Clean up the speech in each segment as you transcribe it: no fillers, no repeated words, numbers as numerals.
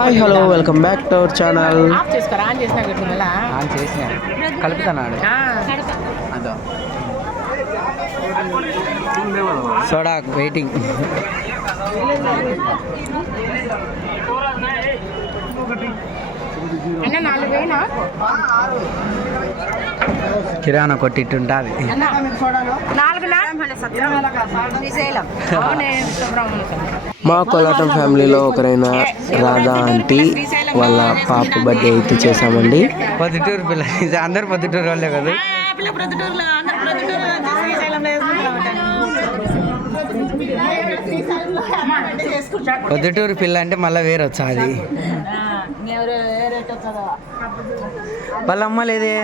Hi hello welcome back to our channel. కలుపుతున్నాడు అదో soda waiting. కిరాణా కొట్టిట్టుంటుంది. మా కోలాటం ఫ్యామిలీలో ఒకరైన రాధా ఆంటీ వాళ్ళ పాప బర్త్డే అయితే చేసామండి. పొద్దుటూరు పిల్ల, అందరు పొద్దుటూరు వాళ్ళే కదా. పొద్దుటూరు పిల్ల అంటే మళ్ళీ వేరే వచ్చాది. వాళ్ళ అమ్మ లేదే.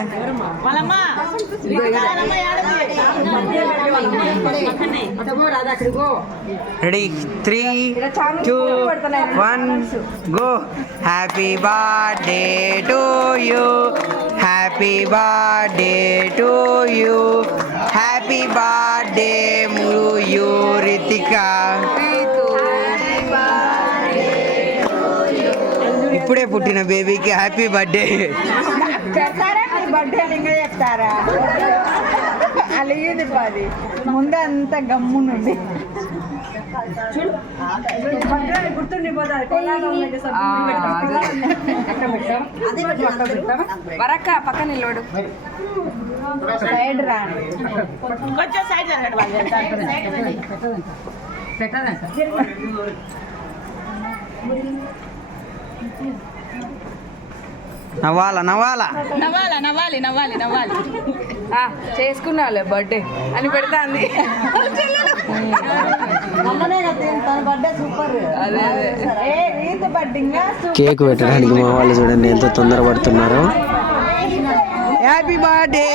Ready 3, 2, 1 go. Happy birthday to you, happy birthday to you, happy birthday to you Ritika. ఇప్పుడే పుట్టిన బేబీకి హ్యాపీ బర్త్డే. చెప్తారా అలాగేది పది ముందు అంత గమ్మునుంది వరక్క పక్క నిలబడు. సైడ్ రాండి, కొంచెం సైడ్ నవ్వాలా నవ్వాలా నవ్వాలి నవ్వాలి నవ్వాలి నవ్వాలి. చేసుకున్నాలే బర్త్డే అని పెడతాంది. కేక్ పెట్టడానికి మా వాళ్ళు చూడండి ఎంత తొందరపడుతున్నారో. Happy birthday.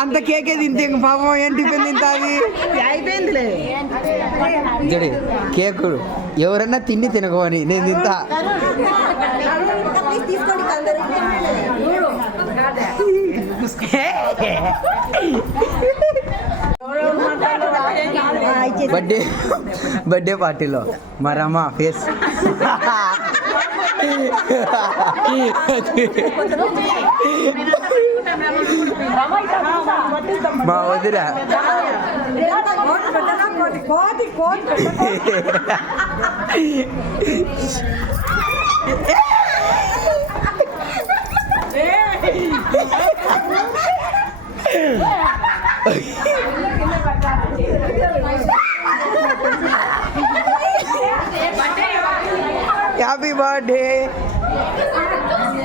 అంత కేకే తింటే పాపం ఏంటి తింటుంది. చూడు కేకు ఎవరన్నా తిండి తినకోని నేను తింటా. బర్త్డే పార్టీలో మా రమ్మ ఫేస్ మా వదిరా happy birthday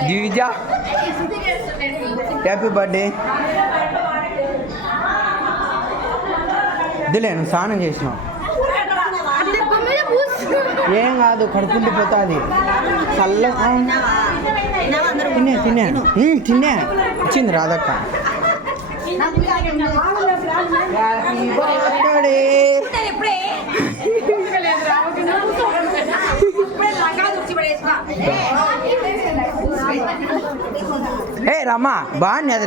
Divija, happy birthday. ఇదిలే నువ్వు స్నానం చేసినావు ఏం కాదు, కడుపుండిపోతుంది. చల్ల తినే తినే తినే వచ్చింది రాధక్క. Happy birthday. ఏ రమ్మా బాగుంది అది.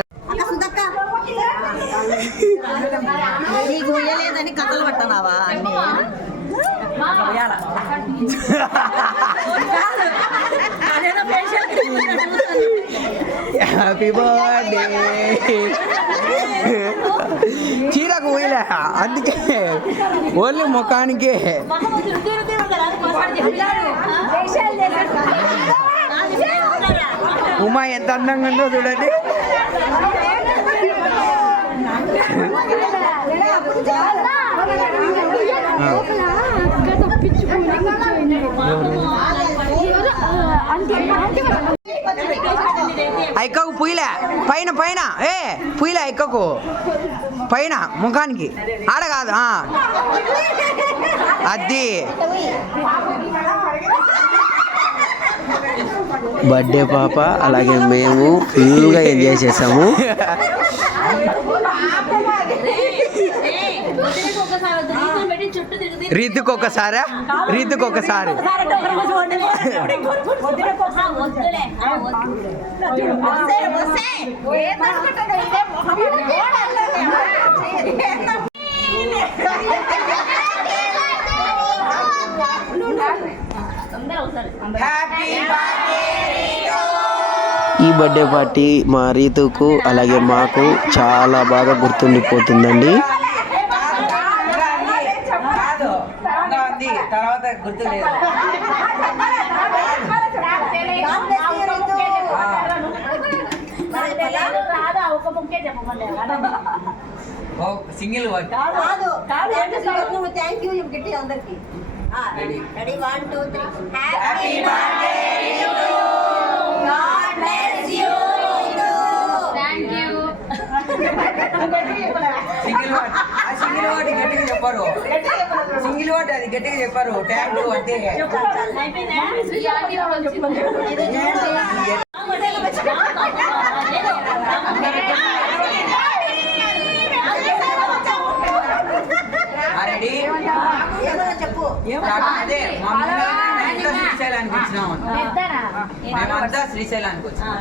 నీకు లేదని కథలు పట్టనావా అన్ని. Happy birthday. చీరకు పోయిలే అందుకే ఓన్లీ ముఖానికే. ఉమా ఎంత అందంగా ఉందో చూడండి. ఐక్కకు పుయ్యలే పైన పైన పుయ్యలే ఐక్కకు పైన ముఖానికి ఆడ కాదు అది. బర్త్డే పాప అలాగే మేము ఫుల్గా ఎంజాయ్ చేసాము. రీతుకొకసారా రీతుకొకసారి. ఈ బర్త్డే పార్టీ మా రీతుకు అలాగే మాకు చాలా బాగా గుర్తుండిపోతుందండి. తర్వాత గుర్తు లేదు. సింగిల్ థ్యాంక్ యూ గట్టి అందరికి. Ready 1 2 3 happy birthday God bless you. Thank you. Single word గట్టిగా చెప్పారు. సింగిల్ వర్డ్ అది గట్టిగా చెప్పారు. థ్యాంక్ యూ అంటే రెడీ చెప్పు. అదే శ్రీశైలానికి వచ్చినాము. మేమంతా శ్రీశైలానికి వచ్చినాం.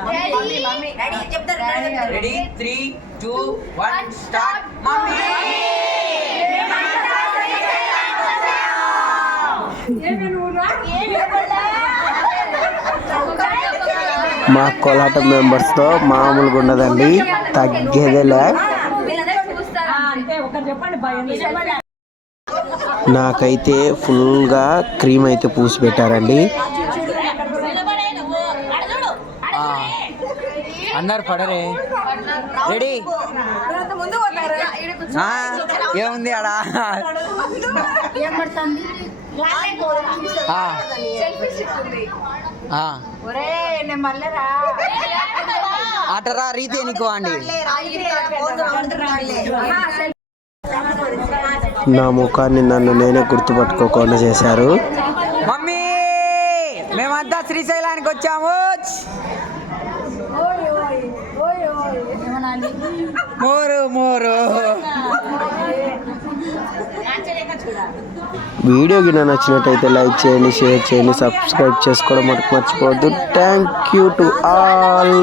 Ready 3 2 1 start. మమ్మీ మా కోలాటం మెంబర్స్తో మామూలుగా ఉండదండి, తగ్గేదేలే. నాకైతే ఫుల్గా క్రీమ్ అయితే పూసి పెట్టారండి. అందరు పడరే. రెడీ ఏముంది ఆడా ఆటరా రీతి ఎన్నికో అండి. నా ముఖాన్ని నన్ను నేనే గుర్తుపట్టుకోకుండా చేశారు. మమ్మీ మేమంతా శ్రీశైలానికి వచ్చాము. మోరు మోరు. వీడియో గిన నచ్చినట్టయితే లైక్ చేయండి, షేర్ చేయండి, సబ్స్క్రైబ్ చేసుకోవడం మటుకు మర్చిపోవద్దు. Thank you to all.